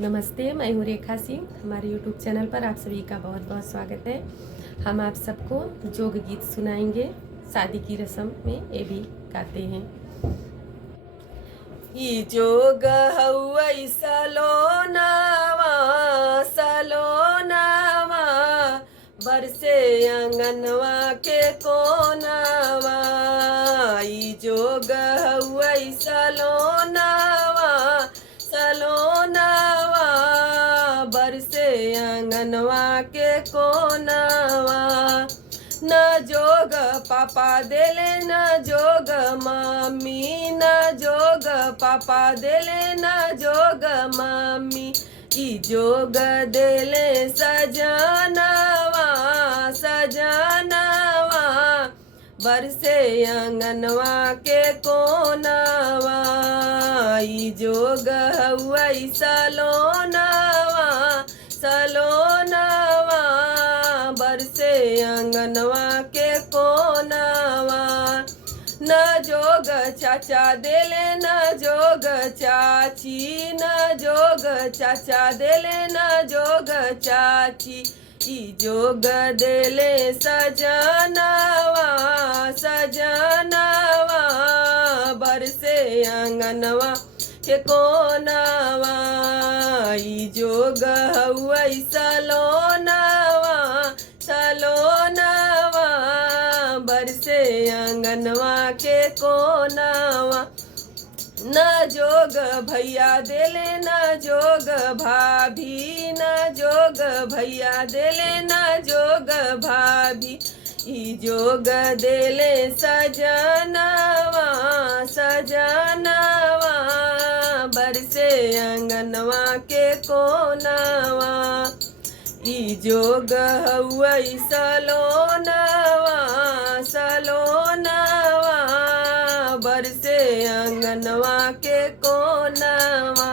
नमस्ते, मैं हूँ रेखा सिंह। हमारे यूट्यूब चैनल पर आप सभी का बहुत बहुत स्वागत है। हम आप सबको जोग गीत सुनाएंगे। शादी की रस्म में ये भी गाते हैं। ई जोग हउई सलोनावा सलोनावा, बरसे अंगनवा के कोनावा। ई जोग हउई सलोनावा सलोनावा, बरसे अंगनवा के कोनावा। न जोग पापा देले न जोग मम्मी, न जोग पापा देले न जोग मम्मी। ई जोग देले सजनवा सजनवा, बरसे अंगनवा के कोनावा। ई जोग हउई सलोनावा सलोनावा, बरसे अंगनवा के कोनावा। न जोग चाचा देले न जोग चाची, न जोग चाचा देले न जोग चाची। ई जोग देले सजनवा सजनवा, बरसे अंगनवा के कोनावा। ई जोग हउई सलोनावा सलोनावा, बरसे अंगनवा के कोनावा। न जोग भैया देले न जोग भाभी, न जोग भैया देले न जोग भाभी। ई जोग देले सजनवा सजनवा, बरसे अंगनवा के कोनावा। ई जोग हउई सलोनावा सलोनावा, बरसे अंगनवा के कोनावा।